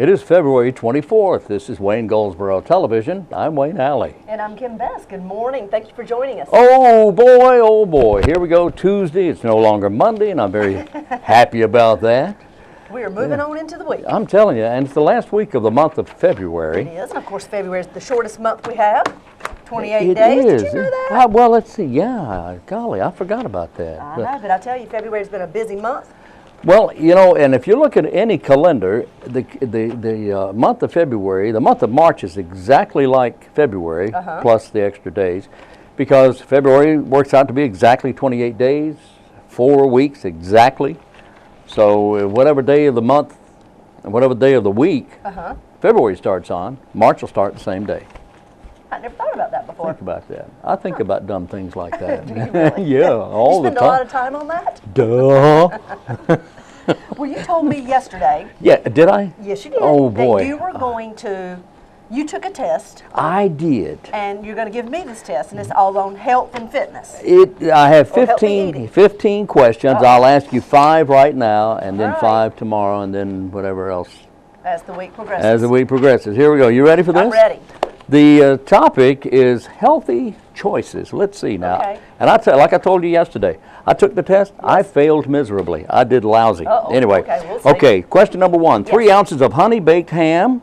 It is February 24th. This is Wayne Goldsboro Television. I'm Wayne Alley. And I'm Kim Best. Good morning. Thank you for joining us. Oh boy. Here we go, Tuesday. It's no longer Monday, and I'm very happy about that. We are moving on into the week. I'm telling you, and it's the last week of the month of February. It is. And of course, February is the shortest month we have. 28 It days. is. Did you know that? Well, let's see. Yeah, golly, I forgot about that. I know, but I tell you, February's been a busy month. Well, you know, and if you look at any calendar, the month of February, the month of March is exactly like February, plus the extra days, because February works out to be exactly 28 days, 4 weeks exactly. So whatever day of the month, and whatever day of the week February starts on, March will start the same day. I never thought about that before. Think about that. I think about dumb things like that. Do you really? Yeah, all the time. You spend a lot of time on that? Duh. Well, you told me yesterday. Yeah, did I? Yes, you did. Oh, boy. That you were going to, you took a test. I did. And you're going to give me this test, and it's all on health and fitness. I have Or healthy eating. 15 questions. Oh. I'll ask you 5 right now, and then All right. 5 tomorrow, and then whatever else As the week progresses. as the week progresses. Here we go. You ready for this? I'm ready. The topic is healthy choices. Let's see now. Okay. And like I told you yesterday, I took the test. I failed miserably. I did lousy. Uh-oh. Anyway. Okay, we'll see. Okay, question number 1. 3 Yes. ounces of honey baked ham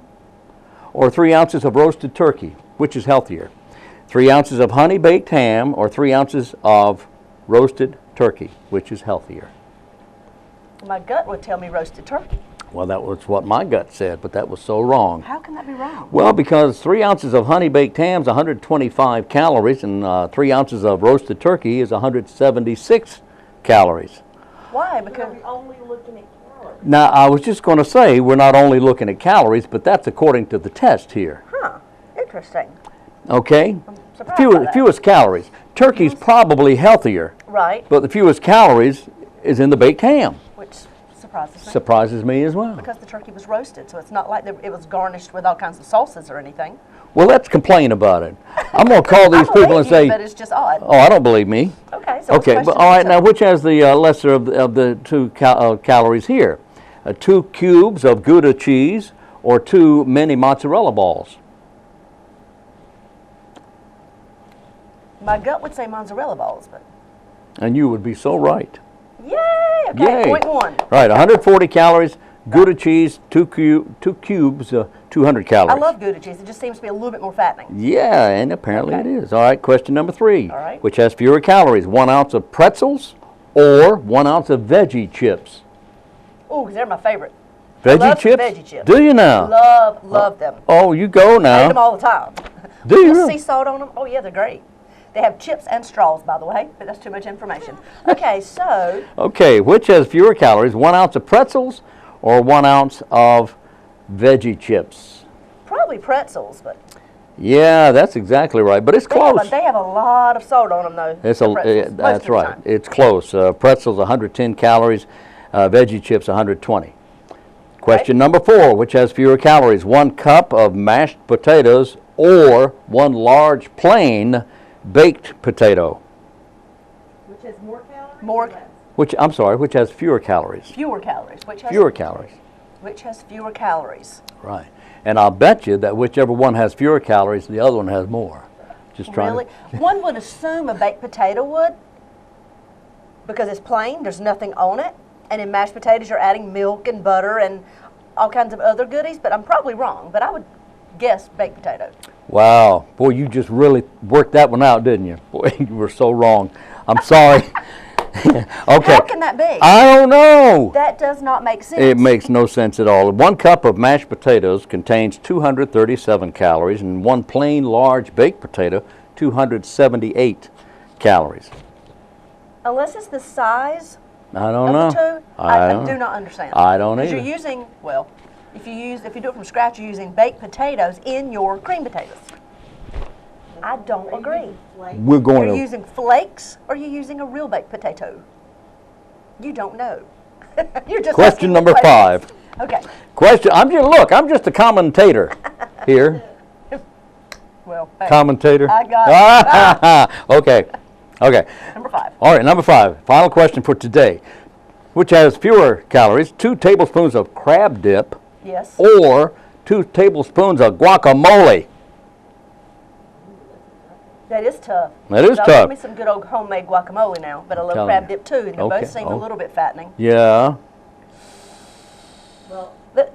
or 3 ounces of roasted turkey? Which is healthier? 3 ounces of honey baked ham or 3 ounces of roasted turkey? Which is healthier? My gut would tell me roasted turkey. Well, that was what my gut said, but that was so wrong. How can that be wrong? Well, because 3 ounces of honey baked ham is 125 calories, and 3 ounces of roasted turkey is 176 calories. Why? Because We're only looking at calories. Now, I was just going to say we're not only looking at calories, but that's according to the test here. Interesting. Okay? Surprised by that. Fewest calories. Turkey's probably healthier, Right, but the fewest calories is in the baked ham. which surprises me. Surprises me as well. Because the turkey was roasted, so it's not like it was garnished with all kinds of sauces or anything. Well, let's complain about it. I'm going to call these I people believe and you, say, but it's just odd. oh, I don't believe me. Okay, so Okay, what's but question all right, number now two? which has the lesser of the two calories here? 2 cubes of Gouda cheese or 2 mini mozzarella balls? My gut would say mozzarella balls, but And you would be so right. yay! Okay, Yay. point 1. Right, 140 calories, Gouda cheese, 2 cubes, 200 calories. I love Gouda cheese. It just seems to be a little bit more fattening. Yeah, and apparently Okay. it is. All right, question number 3. All right. Which has fewer calories, 1 ounce of pretzels or 1 ounce of veggie chips? Ooh, because they're my favorite. Veggie love chips? veggie chips. Do you now? Love them. Oh, you go I eat them now. all the time. Do you Little really? sea salt on them. Oh yeah, they're great. They have chips and straws, by the way, but that's too much information. Okay, so Okay, which has fewer calories, 1 ounce of pretzels or 1 ounce of veggie chips? probably pretzels, but Yeah, that's exactly right, but it's close. they have a lot of salt on them, though. It's the pretzels, most of that's the right. time. It's close. Pretzels 110 calories, veggie chips 120. Question number 4, which has fewer calories, 1 cup of mashed potatoes or 1 large plain baked potato? Which has more calories? More- or less? Which has fewer calories? Fewer calories. Fewer calories. Which has fewer calories. Right. And I'll bet you that whichever one has fewer calories, the other one has more. Just trying Really? to... One would assume a baked potato would, because it's plain, there's nothing on it. And in mashed potatoes, you're adding milk and butter and all kinds of other goodies, but I'm probably wrong. But I would guess baked potato. Wow. Boy, you just really worked that one out, didn't you? Boy, you were so wrong. I'm sorry. Okay. How can that be? I don't know. That does not make sense. It makes no sense at all. 1 cup of mashed potatoes contains 237 calories, and 1 plain large baked potato, 278 calories. Unless it's the size I don't of know. the two, I do not understand. I don't Because either. you're using, well, if you do it from scratch, you're using baked potatoes in your cream potatoes. I don't agree. We're Are going you to... using flakes or are you using a real baked potato? You don't know. You're just Question asking number questions. 5. Okay. Question, I'm just a commentator here. Well, hey, Commentator. I got it. Okay. Number 5. All right, number 5. Final question for today. Which has fewer calories, 2 tablespoons of crab dip Yes. or 2 tablespoons of guacamole. That is tough. That is Y'all tough. Give me some good old homemade guacamole now, but a little telling crab you. dip too, and they Okay. both seem a little bit fattening. Yeah. Well, But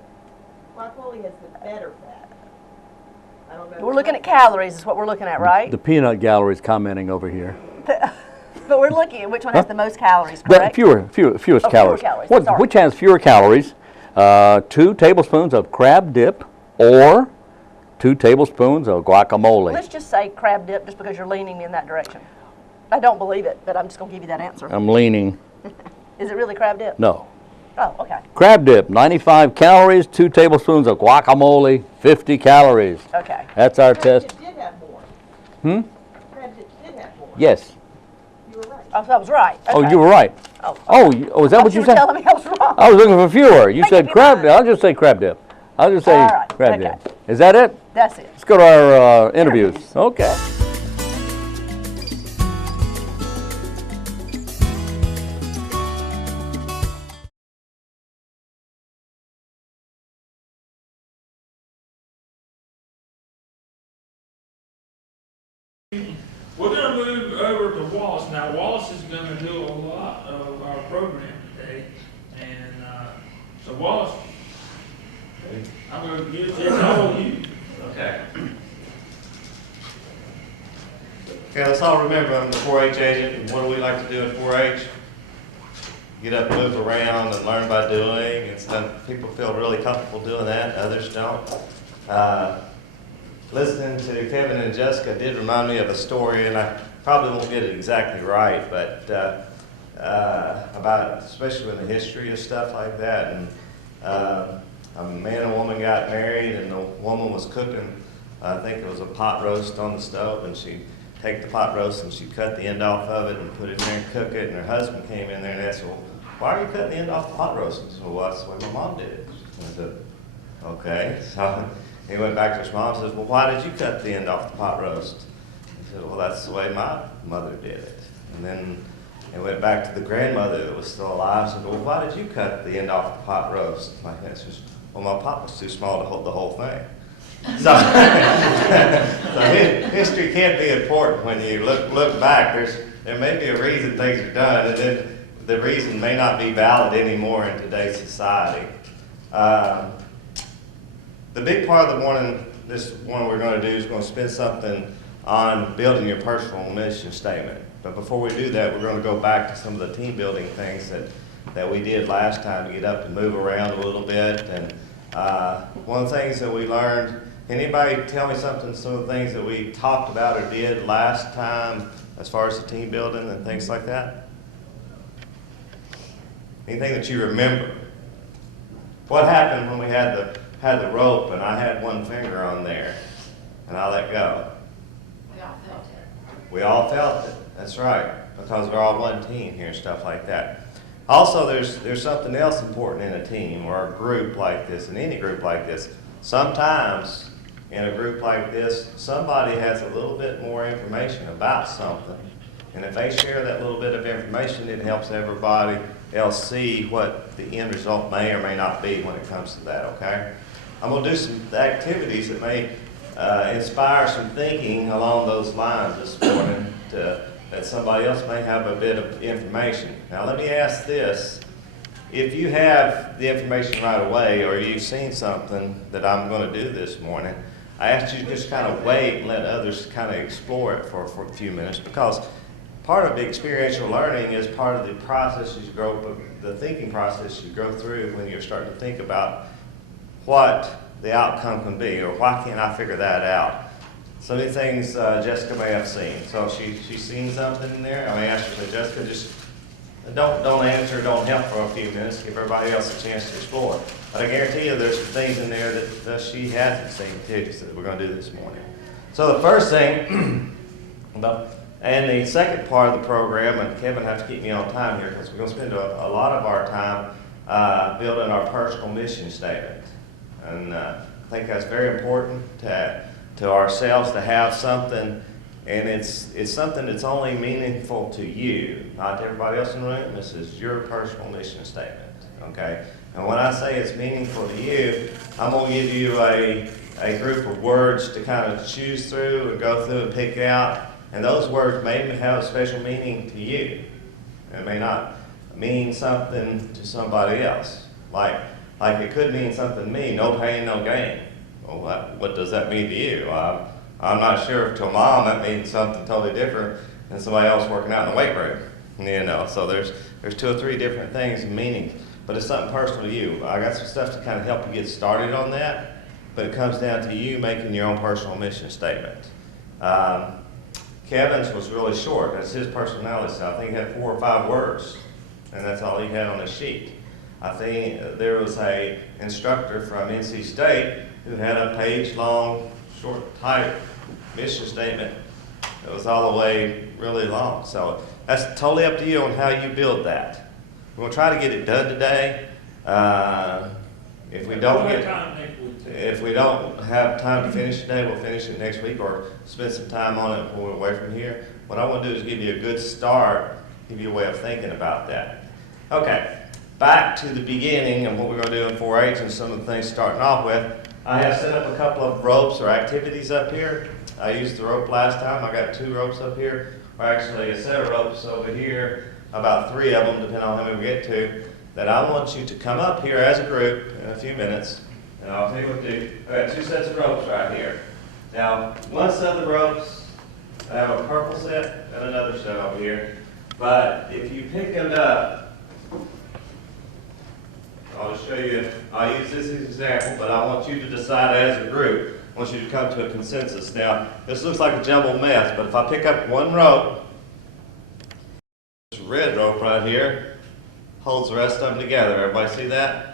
guacamole has the better fat. I don't know. we're looking at calories is what we're looking at, right? The peanut gallery's commenting over here. But we're looking at which one has the most calories, But correct? fewest fewer calories. calories, sorry. Which has fewer calories? 2 tablespoons of crab dip or 2 tablespoons of guacamole. Let's just say crab dip just because you're leaning in that direction. I don't believe it, but I'm just going to give you that answer. I'm leaning. Is it really crab dip? No. Oh, okay. Crab dip, 95 calories. 2 tablespoons of guacamole, 50 calories. Okay. That's our Crab test. dip did have more. Crab dip did have more. Yes. You were right. Oh, so I was right. Oh, Okay. you were right. Oh, Oh, is that what you you were said? telling me I was wrong. I was looking for fewer. You Thank said you, crab Mom. dip. I'll just say crab dip. I'll just say All right, crab okay. dip. Is that it? That's it. Let's go to our interviews. Interviews. Okay. We're going to move over to Wallace. Now, Wallace is going to do a lot of our program today. And so, Wallace, I'm going to give this all to you. Okay. Okay, let's all remember I'm the 4-H agent, and what do we like to do at 4-H? Get up, move around, and learn by doing. And some people feel really comfortable doing that, others don't. Listening to Kevin and Jessica did remind me of a story, and I probably won't get it exactly right, but about, especially in the history of stuff like that. And a man and woman got married, and the woman was cooking, I think it was a pot roast on the stove, and she'd take the pot roast and she'd cut the end off of it and put it in there and cook it. And her husband came in there and asked, "Well, why are you cutting the end off the pot roast?" And she said, "Well, that's the way my mom did it." And I said, "Okay." So he went back to his mom and says, "Well, why did you cut the end off the pot roast?" He said, "Well, that's the way my mother did it." And then he went back to the grandmother that was still alive and said, "Well, why did you cut the end off the pot roast?" My answer was, "Well, my pot was too small to hold the whole thing." So, history can be important when you look back. There may be a reason things are done, and then the reason may not be valid anymore in today's society. The big part of the morning, this one we're going to do is going to spend something on building your personal mission statement. But before we do that, we're going to go back to some of the team building things that we did last time to get up and move around a little bit. And one of the things that we learned, can anybody tell me some of the things that we talked about or did last time as far as the team building and things like that? Anything that you remember? What happened when we had the rope and I had one finger on there and I let go? We all felt it. We all felt it. That's right, because we're all one team here and stuff like that. Also, there's something else important in a team or a group like this, in any group like this. Sometimes in a group like this, somebody has a little bit more information about something. And if they share that little bit of information, it helps everybody else see what the end result may or may not be when it comes to that, okay? I'm going to do some activities that may inspire some thinking along those lines this morning that somebody else may have a bit of information. Now let me ask this. If you have the information right away or you've seen something that I'm going to do this morning, I ask you to just kind of wait and let others kind of explore it for a few minutes, because part of the experiential learning is part of the process you go, the thinking process you go through when you're starting to think about what the outcome can be, or why can't I figure that out. Some of the things Jessica may have seen. So she's seen something in there. I may ask her, say, Jessica, just don't answer, don't help for a few minutes. Give everybody else a chance to explore. But I guarantee you there's some things in there that she hasn't seen too, that we're going to do this morning. So the first thing, and the second part of the program, and Kevin has to keep me on time here because we're going to spend a lot of our time building our personal mission statement. And I think that's very important to ourselves to have something, and it's something that's only meaningful to you, not to everybody else in the room. This is your personal mission statement, okay? And when I say it's meaningful to you, I'm gonna give you a group of words to kind of choose through and go through and pick out. And those words may have a special meaning to you. It may not mean something to somebody else. Like it could mean something to me, no pain, no gain. Well, what does that mean to you? I'm not sure. To a mom, that means something totally different than somebody else working out in the weight room. You know, so there's 2 or 3 different things and meanings, but it's something personal to you. I got some stuff to kind of help you get started on that, but it comes down to you making your own personal mission statement. Kevin's was really short. That's his personality style. I think he had 4 or 5 words, and that's all he had on his sheet. I think there was a instructor from NC State who had a page-long, short type mission statement that was all the way really long. So that's totally up to you on how you build that. We're gonna try to get it done today. If we don't have time to finish today, we'll finish it next week or spend some time on it when we're away from here. What I want to do is give you a good start, give you a way of thinking about that. Okay, back to the beginning and what we're going to do in 4-H and some of the things starting off with. I have set up a couple of ropes or activities up here. I used the rope last time. I got 2 ropes up here, or actually a set of ropes over here, about 3 of them, depending on how many we get to, that I want you to come up here as a group in a few minutes. And I'll tell you what to do. I got 2 sets of ropes right here. Now, one set of the ropes, I have a purple set and another set over here. But if you pick it up, I'll just show you, I'll use this as an example, but I want you to decide as a group. I want you to come to a consensus. Now, this looks like a jumbled mess, but if I pick up one rope, this red rope right here holds the rest of them together. Everybody see that?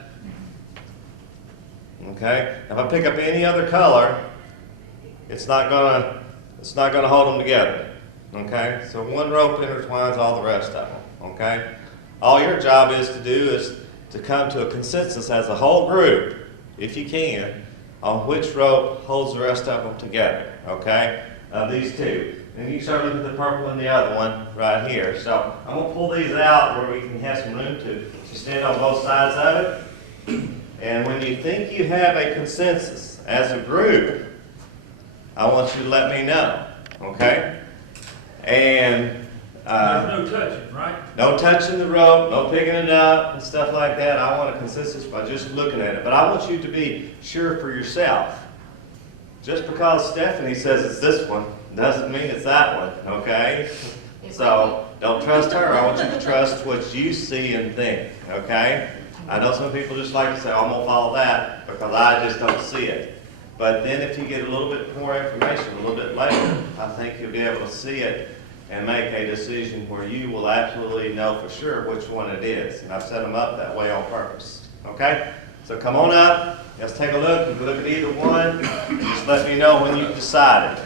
Okay. If I pick up any other color, it's not gonna hold them together. Okay. So one rope intertwines all the rest of them. Okay. All your job is to do is to come to a consensus as a whole group, if you can, on which rope holds the rest of them together. Okay. These 2. And you start looking at the purple and the other one right here. So I'm gonna pull these out where we can have some room to stand on both sides of it. And when you think you have a consensus as a group, I want you to let me know, okay? And there's no touching, right? no touching the rope, no picking it up and stuff like that. I want a consensus by just looking at it. But I want you to be sure for yourself. Just because Stephanie says it's this one doesn't mean it's that one, okay? So don't trust her. I want you to trust what you see and think, okay? I know some people just like to say, I'm going to follow that because I just don't see it. But then if you get a little bit more information a little bit later, I think you'll be able to see it and make a decision where you will absolutely know for sure which one it is. And I've set them up that way on purpose. Okay? So come on up. Let's take a look. You can look at either one. Just let me know when you've decided.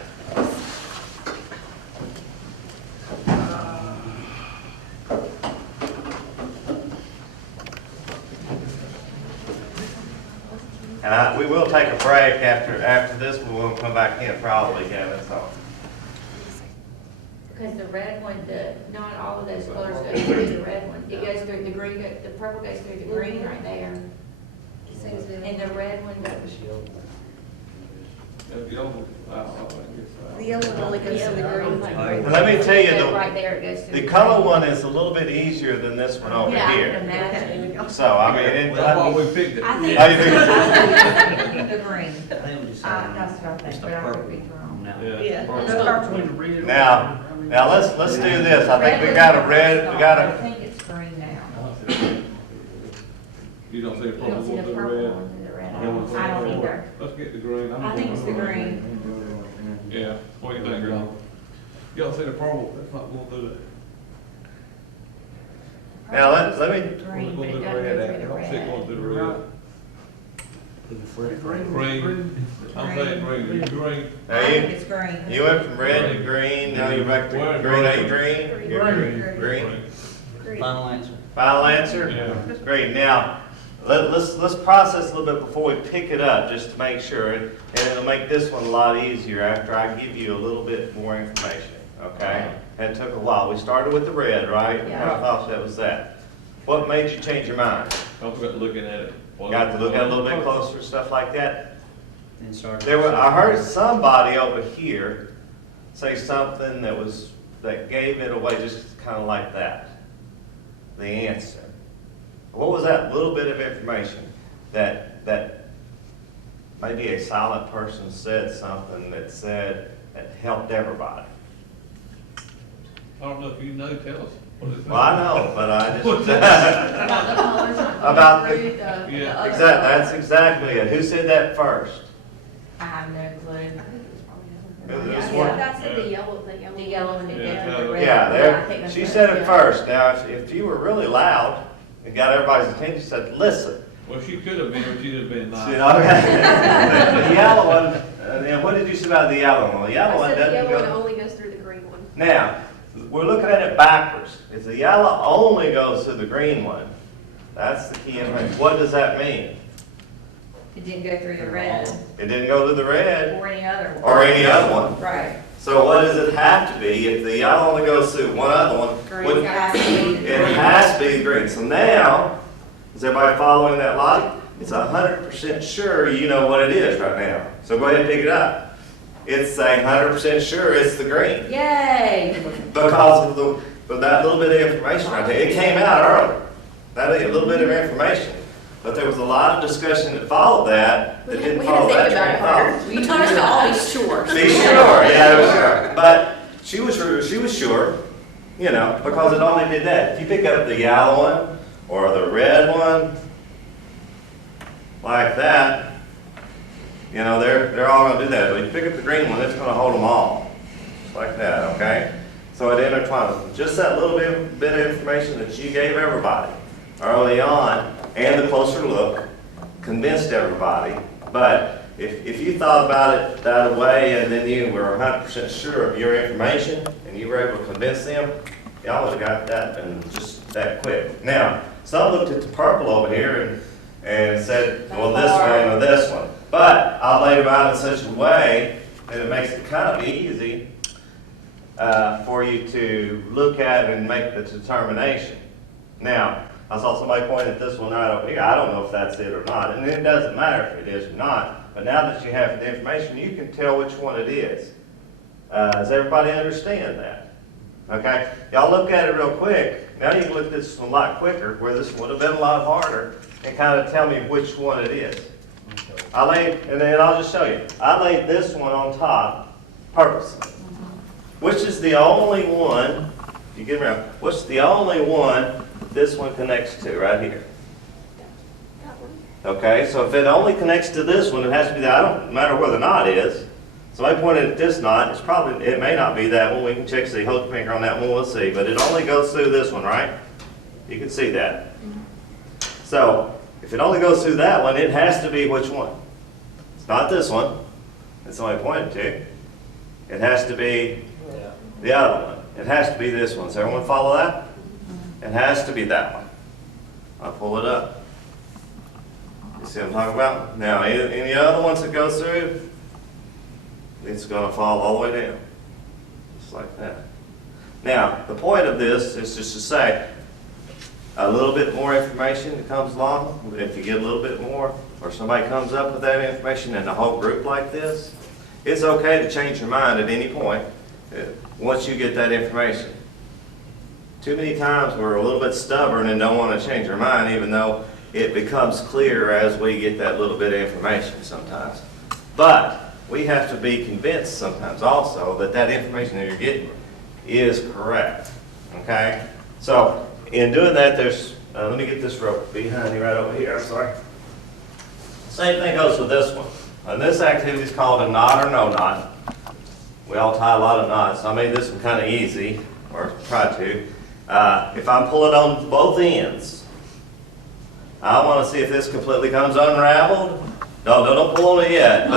And we will take a break after this, but we'll come back in probably, Kevin. So. Because the red one, not all of those colors go through the red one. It goes through the green, the purple goes through the green right there. And the red one goes. The yellow only goes to the green. Let me tell you, Right there, it goes to the color one is a little bit easier than this one over Yeah, I here. can imagine. So, I mean, That's why we picked it. I think How you think? the green. That's That's what I think, but I could be wrong. Yeah. Now let's do this. I think we got a red, we got I a, think it's green now. You don't see the You don't purple see the ones in the purple red? ones in the red. I don't either. Let's get the green. I think it's the green. Yeah, what do you think, Green? You don't see the purple, that's not going through that. now let me, Green, but Going it through the doesn't red, go I through the don't see it going red. through the red. Green, I'm saying green, green. now I think you, it's green. you went from red to green, now you're back to Where? green. Are you green? You're Green. Green. Final answer. Final answer? Yeah. Great. Now, let's process a little bit before we pick it up, just to make sure, and it'll make this one a lot easier after I give you a little bit more information, okay? It took a while. We started with the red, right? Yeah. How thought that was that? What made you change your mind? Also got looking at it. Got to look at it a little bit closer, stuff like that. And start. I heard somebody over here say something that gave it away just kind of like that. The answer. What was that little bit of information that maybe a silent person said something that helped everybody? I don't know if you know, tell us. What is that? Well, I know, but I just. About the colors on About the the- fruit, Yeah. other That's colors. exactly it. Who said that first? I have no clue. It was Yeah, one- that's the yellow, the yellow and the Yeah, the red. Yeah, I there, think that's she right, said it yeah. first. Now, if you were really loud and got everybody's attention, said, listen. Well, she could have been, but she'd have been See, nice. okay. The yellow one, and what did you say about the yellow one? The yellow one I said the doesn't yellow one go. only goes through the green one. Now, we're looking at it backwards. If the yellow only goes to the green one, that's the key information. What does that mean? It didn't go through the red It didn't go to the red or any other one. or any other one. Right. So what does it have to be? If the yellow only goes through one other one, Green what- has to be the it green. has to be green. So now, is everybody following that logic? It's 100% sure you know what it is right now. So go ahead and pick it up. It's saying 100% sure it's the green. Yay! Because of that little bit of information right there. It came out early. That a little bit of information. But there was a lot of discussion that followed that didn't We had to follow think that about train it of thought. hard. You told us to all be sure. Be sure, yeah, sure. But she was sure, because it only did that. If you pick up the yellow one or the red one, like that, they're all gonna do that. But if you pick up the green one, it's gonna hold them all. Just like that, okay? So it intertwines. Just that little bit of information that she gave everybody early on, and the closer look, convinced everybody. But if you thought about it that way and then you were 100% sure of your information and you were able to convince them, y'all would have got that in just that quick. Now, some looked at the purple over here and said, well, this one or this one. But I laid them out in such a way that it makes it kind of easy for you to look at and make the determination. Now, I saw somebody point at this one right over here. I don't know if that's it or not, and it doesn't matter if it is or not. But now that you have the information, you can tell which one it is. Does everybody understand that? Okay? Y'all look at it real quick. Now you can look at this one a lot quicker, where this would have been a lot harder, and kind of tell me which one it is. And then I'll just show you. I laid this one on top purposely. Which is the only one, if you get around, what's the only one this one connects to right here? Okay, so if it only connects to this one, it has to be that. I don't matter where the knot is. Somebody pointed at this knot. It may not be that one. We can check, see, hold your finger on that one, we'll see. But it only goes through this one, right? You can see that. So if it only goes through that one, it has to be which one? It's not this one. That's the one I pointed to. It has to be the other one. It has to be this one. Does everyone follow that? It has to be that one. I'll pull it up. You see what I'm talking about? Now, any other ones that go through, it's going to fall all the way down. Just like that. Now, the point of this is just to say, a little bit more information that comes along, if you get a little bit more, or somebody comes up with that information in a whole group like this, it's okay to change your mind at any point once you get that information. Too many times we're a little bit stubborn and don't want to change our mind, even though it becomes clear as we get that little bit of information sometimes. But we have to be convinced sometimes also that that information that you're getting is correct. Okay? So in doing that, there's, let me get this rope behind you right over here, I'm sorry. Same thing goes with this one. And this activity is called a knot or no knot. We all tie a lot of knots. I made this one kind of easy, or try to. If I'm pulling on both ends, I want to see if this completely comes unraveled. Don't pull on it yet.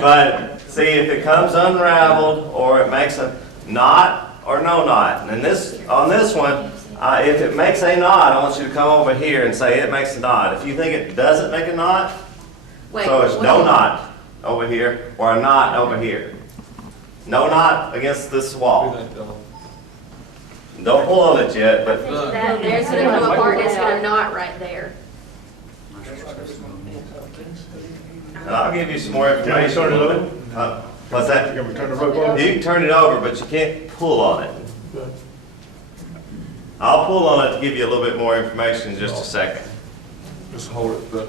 But see if it comes unraveled or it makes a knot or no knot. And on this one, if it makes a knot, I want you to come over here and say it makes a knot. If you think it doesn't make a knot, so it's no knot over here or a knot over here. No knot against this wall. Don't pull on it yet, but That, there's gonna come apart, it's gonna knot right there. and I'll give you some more information. turn it over? What's that? You gonna turn the rope over? You can turn it over, but you can't pull on it. I'll pull on it to give you a little bit more information in just a second. Just hold it, but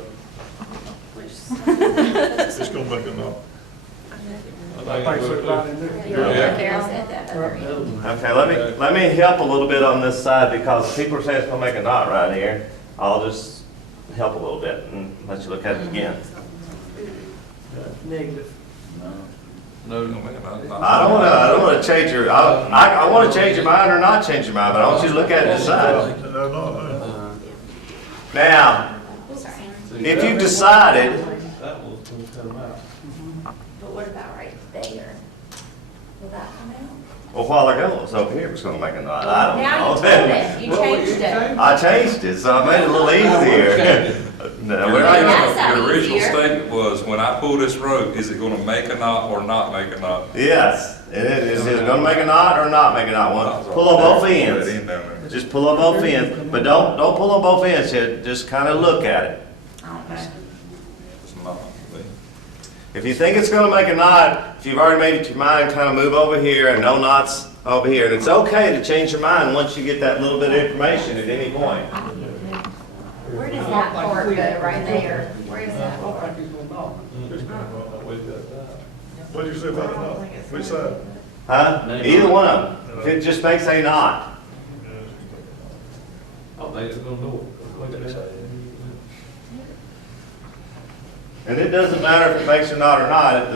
it's gonna make a knot. I think so. Carol said that other end. Okay, let me help a little bit on this side because people are saying it's gonna make a knot right here. I'll just help a little bit and let you look at it again. No. I don't wanna change your, I wanna change your mind or not change your mind, but I want you to look at it and decide. No, no. Now, if you decided, That was gonna come out. But what about right there? Will that come out? well, a while ago, it was over here, it was gonna make a knot. I don't know. Now you told it, you changed it. I changed it, so I made it a little easier. No, we're Your not, That's not Your original easier. statement was, when I pull this rope, is it gonna make a knot or not make a knot? yes, it is it gonna make a knot or not make a knot? Well, pull on both Put it ends. in down there. Just pull on both ends, but don't pull on both ends yet, just kinda look at it. Okay. It's not, see? If you think it's gonna make a knot, if you've already made up your mind, kinda move over here and no knots over here. And it's okay to change your mind once you get that little bit of information at any point. Where does that part go, right there? Where does that? What'd you say about the knot? Which side? Huh? Either one of them. If it just makes a knot. I think it's gonna do it. And it doesn't matter if it makes a knot or not.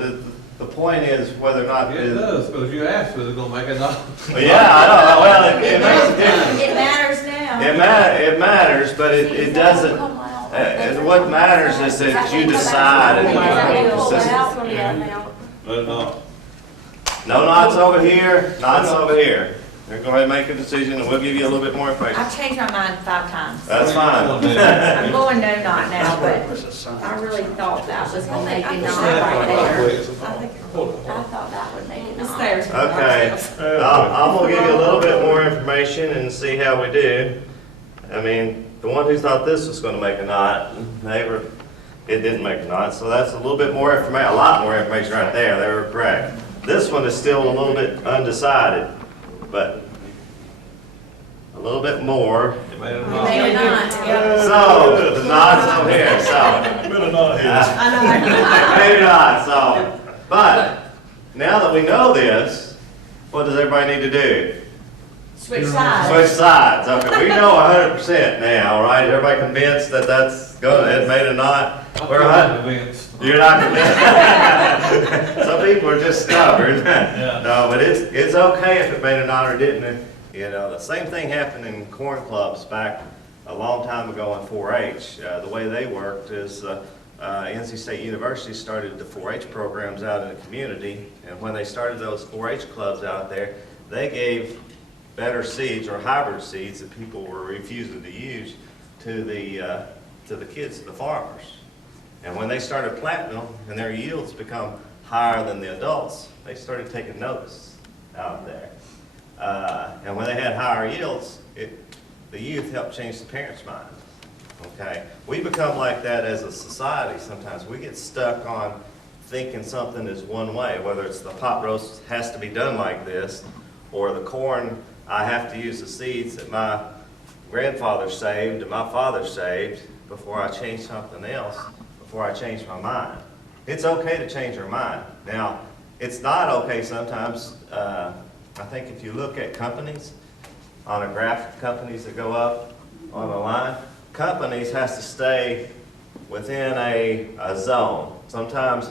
The point is whether or not. Yeah, it does, because you asked whether it's gonna make a knot. Well, yeah, I know. Well, it makes a difference. It matters now. It matters, but it doesn't. And what matters is that you decide and you make a decision. Let it not. No knots over here, knots over here. They're going to make a decision and we'll give you a little bit more information. I've changed my mind 5 times. That's fine. I'm going no knot now, but I really thought that was gonna make a knot right there. I thought that would make a knot. Okay, I'm gonna give you a little bit more information and see how we do. I mean, the one who thought this was gonna make a knot, it didn't make a knot, so that's a little bit more information, a lot more information right there, they were correct. This one is still a little bit undecided, but a little bit more. It made a Made knot. a knot, yeah. So, the knot's over here, so. Been a knot here. Maybe not, so, but now that we know this, what does everybody need to do? Switch sides. Switch sides, okay, we know 100% now, right? Everybody convinced that that's gonna, it made a knot? We're Convinced. You're not convinced? Some people are just stubborn. No, but it's okay if it made a knot or didn't. You know, the same thing happened in corn clubs back a long time ago in 4-H. The way they worked is NC State University started the 4-H programs out in the community, and when they started those 4-H clubs out there, they gave better seeds or hybrid seeds that people were refusing to use to the kids, the farmers. And when they started planting them and their yields become higher than the adults, they started taking notice out there. And when they had higher yields, the youth helped change the parents' mind. Okay, we become like that as a society sometimes. We get stuck on thinking something is one way, whether it's the pot roast has to be done like this, or the corn, I have to use the seeds that my grandfather saved and my father saved before I change something else, before I change my mind. It's okay to change your mind. Now, it's not okay sometimes. I think if you look at companies, on a graph, companies that go up on a line, companies has to stay within a zone. Sometimes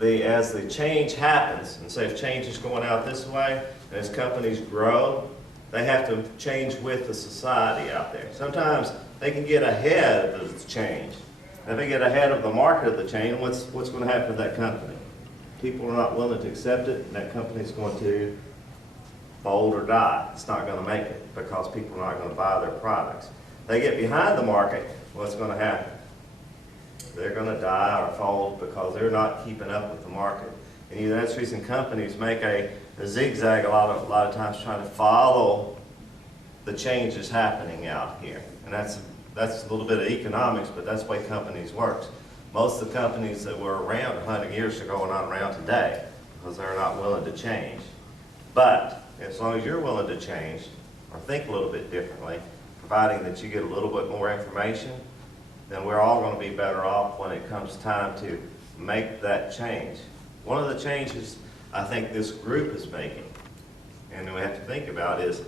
as the change happens, and say if change is going out this way, and as companies grow, they have to change with the society out there. Sometimes they can get ahead of the change. If they get ahead of the market of the change, what's going to happen to that company? People are not willing to accept it, and that company is going to fold or die. It's not going to make it because people are not going to buy their products. They get behind the market, what's going to happen? They're going to die or fold because they're not keeping up with the market. And that's the reason companies make a zigzag a lot of times trying to follow the change is happening out here. And that's a little bit of economics, but that's the way companies work. Most of the companies that were around 100 years ago are not around today because they're not willing to change. But as long as you're willing to change or think a little bit differently, providing that you get a little bit more information, then we're all going to be better off when it comes time to make that change. One of the changes I think this group is making, and we have to think about, is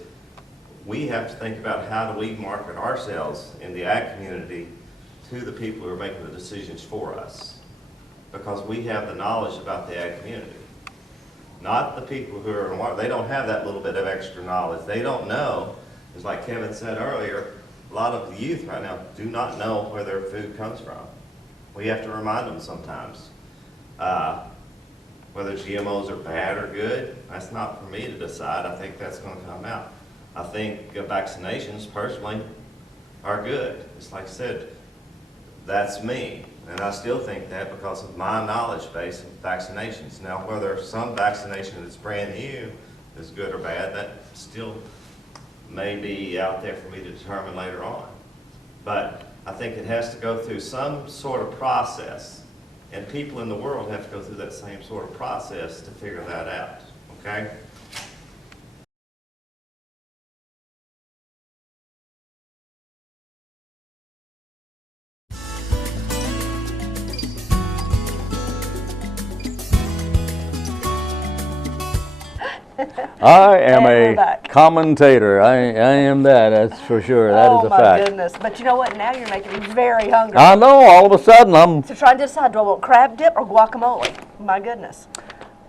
we have to think about how do we market ourselves in the ag community to the people who are making the decisions for us, because we have the knowledge about the ag community. Not the people who are, they don't have that little bit of extra knowledge. They don't know, as like Kevin said earlier, a lot of the youth right now do not know where their food comes from. We have to remind them sometimes. Whether GMOs are bad or good, that's not for me to decide. I think that's going to come out. I think vaccinations, personally, are good. It's like I said, that's me. And I still think that because of my knowledge base of vaccinations. Now, whether some vaccination that's brand new is good or bad, that still may be out there for me to determine later on. But I think it has to go through some sort of process, and people in the world have to go through that same sort of process to figure that out, okay? I am And we're a back. commentator. I am that, that's for sure. That is a Oh, my fact. goodness. But you know what? Now you're making me very hungry. I know, all of a sudden I'm So trying to decide, do I want crab dip or guacamole? My goodness.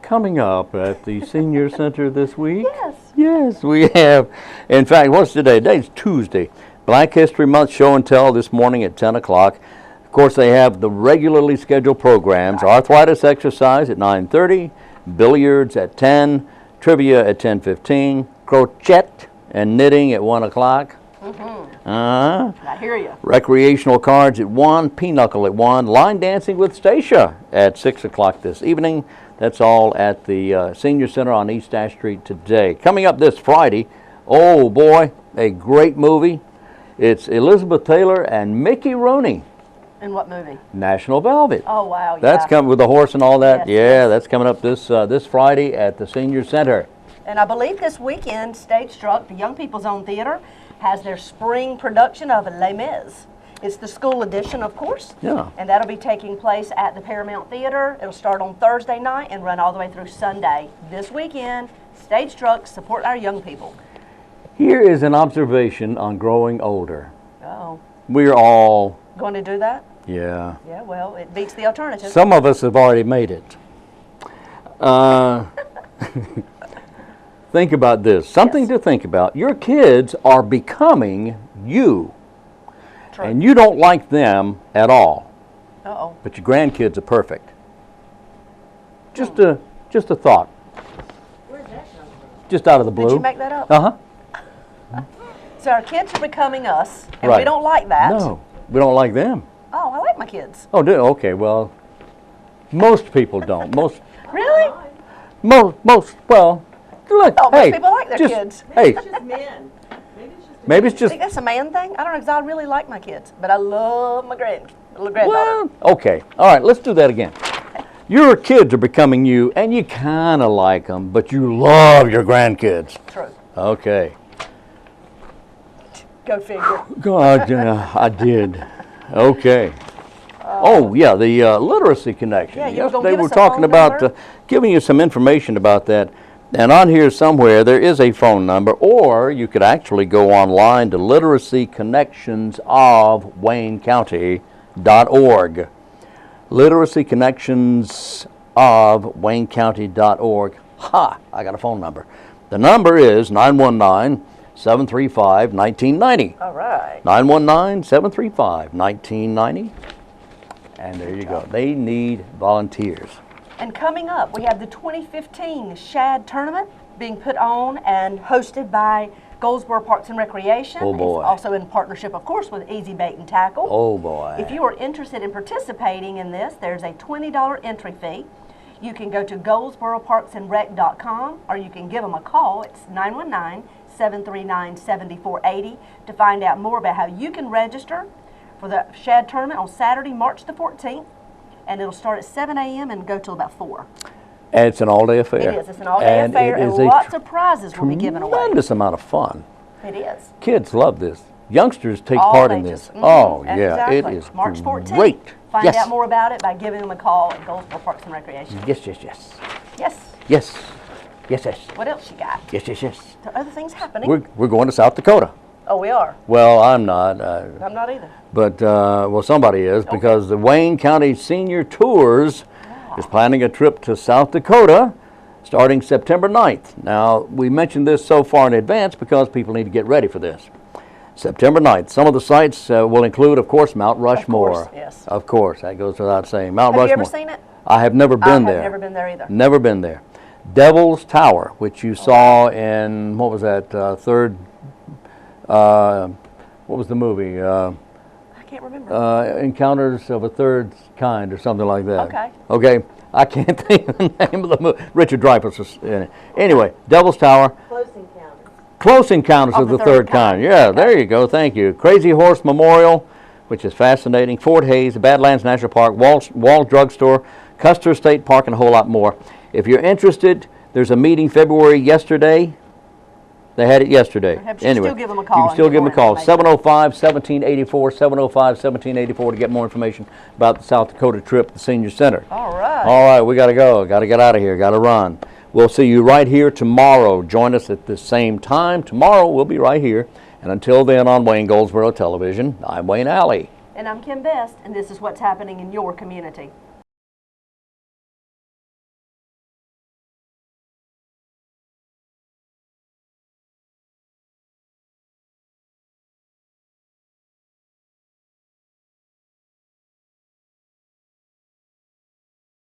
coming up at the Senior Center this week. Yes. Yes, we have. In fact, what's today? Today's Tuesday. Black History Month show and tell this morning at 10 o'clock. Of course, they have the regularly scheduled programs. Arthritis exercise at 9:30, billiards at 10, trivia at 10:15, crochet and knitting at 1 o'clock. I hear you. Recreational cards at 1, pinochle at 1, line dancing with Stacia at 6 o'clock this evening. That's all at the Senior Center on East Ash Street today. Coming up this Friday, oh boy, a great movie. It's Elizabeth Taylor and Mickey Rooney, In what movie? National Velvet. Oh, wow. Yeah. That's coming with the horse and all that. Yes, Yeah, yes. that's coming up this Friday at the Senior Center. And I believe this weekend, Stage Struck, the Young People's Own Theater, has their spring production of Les Mis. It's the school edition, of course. Yeah. And that'll be taking place at the Paramount Theater. It'll start on Thursday night and run all the way through Sunday. This weekend, Stage Struck, support our young people. Here is an observation on growing older. Oh, We're all, going to do that? yeah. Yeah, well, it beats the alternative. Some of us have already made it. Think about this. Something Yes. to think about. Your kids are becoming you, True. and you don't like them at all. Uh-oh. But your grandkids are perfect. Just a thought. Where's that come from? Just out of the blue. Did you make that up? Uh-huh. So our kids are becoming us, and Right. we don't like that. No, we don't like them. Oh, I like my kids. Oh, okay. Well, most people don't. Really? Most. Well, look. Oh, most hey, people like their just, kids. Hey, It's just men. maybe it's I just. think that's a man thing. I don't know, because I really like my kids, but I love my granddaughter. Well, okay. All right, let's do that again. Your kids are becoming you, and you kind of like them, but you love your grandkids. True. Okay. Go figure. God, I did. Okay. Oh, yeah, the literacy connection. Yeah, you were gonna Yesterday give we were us a talking phone about number? giving you some information about that. And on here somewhere, there is a phone number, or you could actually go online to literacyconnectionsofwaynecounty.org. literacyconnectionsofwaynecounty.org. Ha! I got a phone number. The number is 919-735-1990. All right. 919-735-1990. And there you go. They need volunteers. And coming up, we have the 2015 Shad Tournament being put on and hosted by Goldsboro Parks and Recreation. Oh, boy. It's also in partnership, of course, with Easy Bait and Tackle. Oh, boy. If you are interested in participating in this, there's a $20 entry fee. You can go to goldsboroparksandrec.com or you can give them a call. It's 739-7480 to find out more about how you can register for the Shad Tournament on Saturday, March the 14th. And it'll start at 7 a.m. and go till about 4. And it's an all-day affair. It is. It's an all-day affair, it and is a lots of prizes will be given away. Tremendous amount of fun. It is. Kids love this. Youngsters take All part in ages. this. Mhm. Oh, yeah, Exactly. it is March 14th. great. Find Yes. out more about it by giving them a call at Goldsboro Parks and Recreation. Yes, yes, yes. Yes. Yes. Yes, yes. What else you got? Yes, yes, yes. There are other things happening. We're going to South Dakota. Oh, we are. Well, I'm not. I'm not either. But, well, somebody is, because the Wayne County Senior Tours is planning a trip to South Dakota starting September 9th. Now, we mentioned this so far in advance because people need to get ready for this. September 9th. Some of the sites will include, of course, Mount Rushmore. Of course, yes. Of course, that goes without saying. Mount Have you Rushmore. ever seen it? I have never been there. I've never been there either. Never been there. Devil's Tower, which you saw in, what was that, what was the movie? I can't remember. Encounters of a Third Kind or something like that. Okay. Okay, I can't think of the name of the movie. Richard Dreyfuss was in it. Anyway, Devil's Tower. Close Encounters. Close Encounters of the Third Kind. Yeah, there you go. Thank you. Crazy Horse Memorial, which is fascinating. Fort Hays, Badlands National Park, Wall Drugstore, Custer State Park, and a whole lot more. If you're interested, there's a meeting yesterday. They had it yesterday. Perhaps you can Anyway, still give them a call you can and still get give them a more call. information. 705-1784, 705-1784 to get more information about the South Dakota trip at the Senior Center. All right. All right, we got to go. Got to get out of here. Got to run. We'll see you right here tomorrow. Join us at the same time. Tomorrow we'll be right here. And until then on Wayne Goldsboro Television, I'm Wayne Alley. And I'm Kim Best, and this is what's happening in your community.